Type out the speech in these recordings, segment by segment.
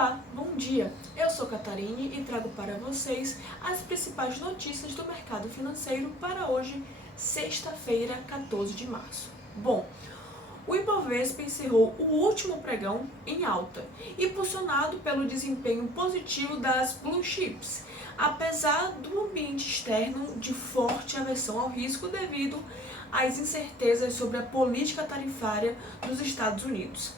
Olá, bom dia! Eu sou Catarine e trago para vocês as principais notícias do mercado financeiro para hoje, sexta-feira, 14 de março. Bom, o Ibovespa encerrou o último pregão em alta, impulsionado pelo desempenho positivo das blue chips, apesar do ambiente externo de forte aversão ao risco devido às incertezas sobre a política tarifária dos Estados Unidos.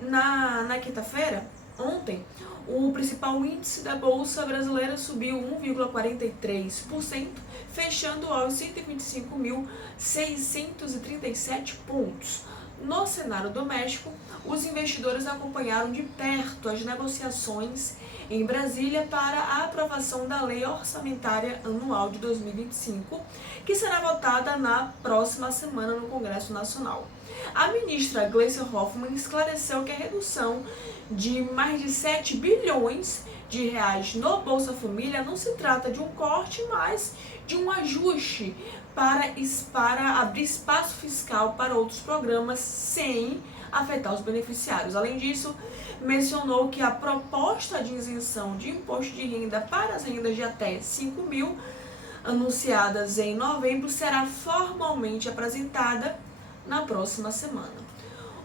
Na quinta-feira, ontem, o principal índice da Bolsa Brasileira subiu 1,43%, fechando aos 125.637 pontos. No cenário doméstico, os investidores acompanharam de perto as negociações em Brasília para a aprovação da Lei Orçamentária Anual de 2025, que será votada na próxima semana no Congresso Nacional. A ministra Gleisi Hoffmann esclareceu que a redução de mais de 7 bilhões de reais no Bolsa Família não se trata de um corte, mas de um ajuste para abrir espaço fiscal para outros programas sem afetar os beneficiários. Além disso, mencionou que a proposta de isenção de imposto de renda para as rendas de até 5 mil, anunciadas em novembro, será formalmente apresentada na próxima semana.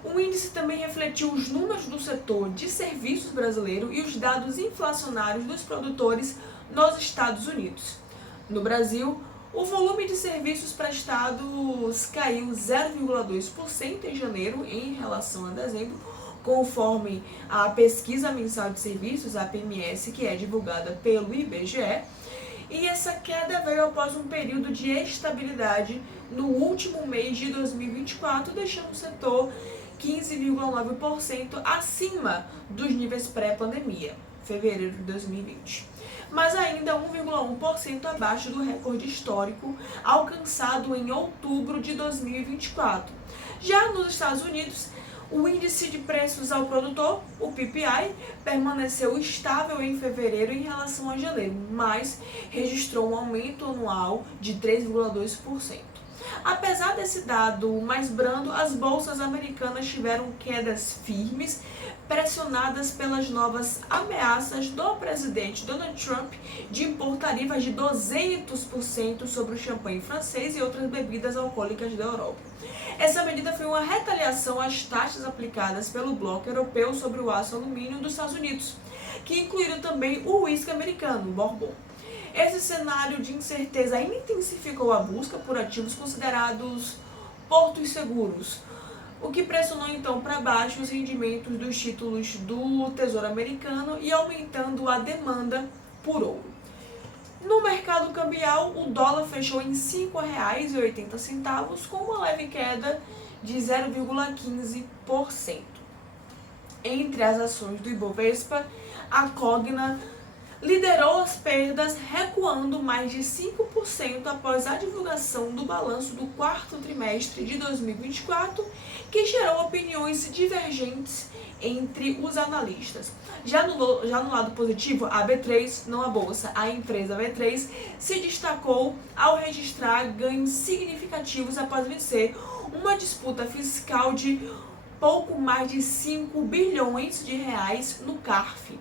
O índice também refletiu os números do setor de serviços brasileiro e os dados inflacionários dos produtores nos Estados Unidos. No Brasil, o volume de serviços prestados caiu 0,2% em janeiro em relação a dezembro, conforme a pesquisa mensal de serviços, a PMS, que é divulgada pelo IBGE. E essa queda veio após um período de estabilidade no último mês de 2024, deixando o setor 15,9% acima dos níveis pré-pandemia, fevereiro de 2020. Mas ainda 1,1% abaixo do recorde histórico alcançado em outubro de 2024. Já nos Estados Unidos, o índice de preços ao produtor, o PPI, permaneceu estável em fevereiro em relação a janeiro, mas registrou um aumento anual de 3,2%. Apesar desse dado mais brando, as bolsas americanas tiveram quedas firmes, pressionadas pelas novas ameaças do presidente Donald Trump de impor tarifas de 200% sobre o champanhe francês e outras bebidas alcoólicas da Europa. Essa medida foi uma retaliação às taxas aplicadas pelo bloco europeu sobre o aço alumínio dos Estados Unidos, que incluíram também o uísque americano, o Bourbon. Esse cenário de incerteza intensificou a busca por ativos considerados portos seguros, o que pressionou então para baixo os rendimentos dos títulos do Tesouro Americano e aumentando a demanda por ouro. No mercado cambial, o dólar fechou em R$ 5,80, com uma leve queda de 0,15%. Entre as ações do Ibovespa, a Cogna liderou as perdas, recuando mais de 5% após a divulgação do balanço do quarto trimestre de 2024, que gerou opiniões divergentes entre os analistas. Já no lado positivo, a B3, não a bolsa, a empresa B3, se destacou ao registrar ganhos significativos após vencer uma disputa fiscal de pouco mais de 5 bilhões de reais no CARF.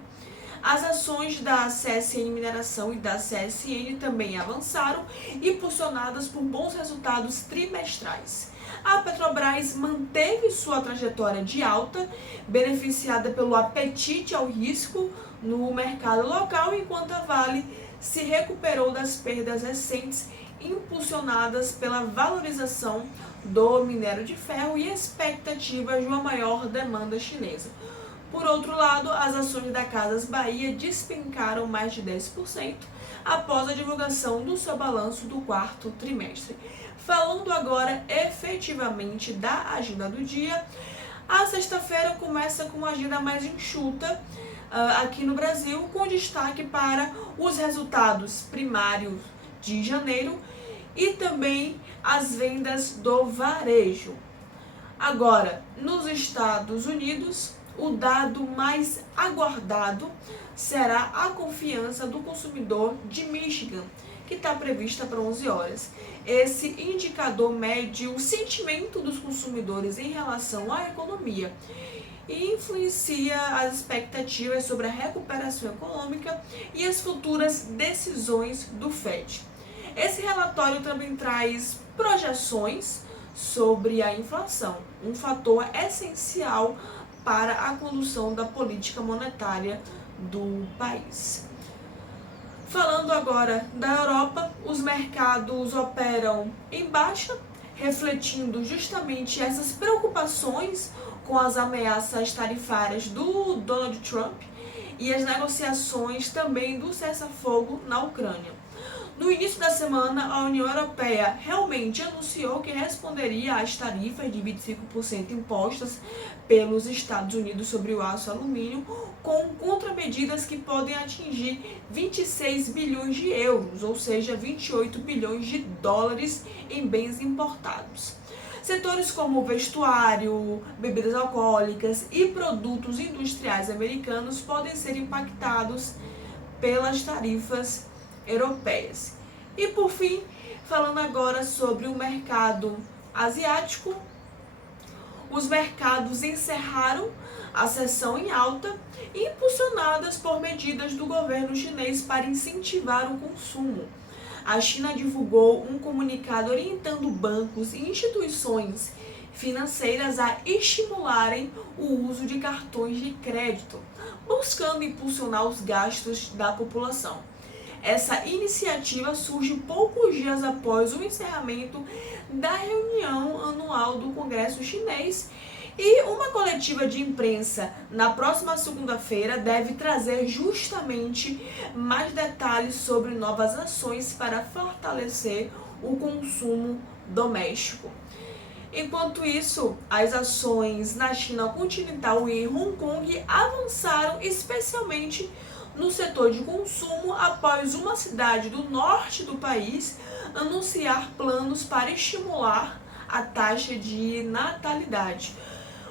As ações da CSN Mineração e da CSN também avançaram, impulsionadas por bons resultados trimestrais. A Petrobras manteve sua trajetória de alta, beneficiada pelo apetite ao risco no mercado local, enquanto a Vale se recuperou das perdas recentes, impulsionadas pela valorização do minério de ferro e expectativas de uma maior demanda chinesa. Por outro lado, as ações da Casas Bahia despencaram mais de 10% após a divulgação do seu balanço do quarto trimestre. Falando agora efetivamente da agenda do dia, a sexta-feira começa com uma agenda mais enxuta aqui no Brasil, com destaque para os resultados primários de janeiro e também as vendas do varejo. Agora, nos Estados Unidos, o dado mais aguardado será a confiança do consumidor de Michigan, que está prevista para 11 horas. Esse indicador mede o sentimento dos consumidores em relação à economia e influencia as expectativas sobre a recuperação econômica e as futuras decisões do FED. Esse relatório também traz projeções sobre a inflação, um fator essencial para a condução da política monetária do país. Falando agora da Europa, os mercados operam em baixa, refletindo justamente essas preocupações com as ameaças tarifárias do Donald Trump e as negociações também do cessar-fogo na Ucrânia. No início da semana, a União Europeia realmente anunciou que responderia às tarifas de 25% impostas pelos Estados Unidos sobre o aço e alumínio, com contramedidas que podem atingir 26 bilhões de euros, ou seja, 28 bilhões de dólares em bens importados. Setores como vestuário, bebidas alcoólicas e produtos industriais americanos podem ser impactados pelas tarifas europeias. E por fim, falando agora sobre o mercado asiático, os mercados encerraram a sessão em alta, impulsionadas por medidas do governo chinês para incentivar o consumo. A China divulgou um comunicado orientando bancos e instituições financeiras a estimularem o uso de cartões de crédito, buscando impulsionar os gastos da população. Essa iniciativa surge poucos dias após o encerramento da reunião anual do Congresso Chinês, e uma coletiva de imprensa na próxima segunda-feira deve trazer justamente mais detalhes sobre novas ações para fortalecer o consumo doméstico. Enquanto isso, as ações na China continental e em Hong Kong avançaram, especialmente no setor de consumo, após uma cidade do norte do país anunciar planos para estimular a taxa de natalidade.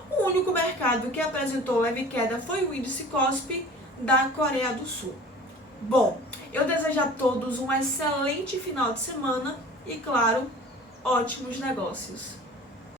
O único mercado que apresentou leve queda foi o índice KOSPI da Coreia do Sul. Bom, eu desejo a todos um excelente final de semana e, claro, ótimos negócios.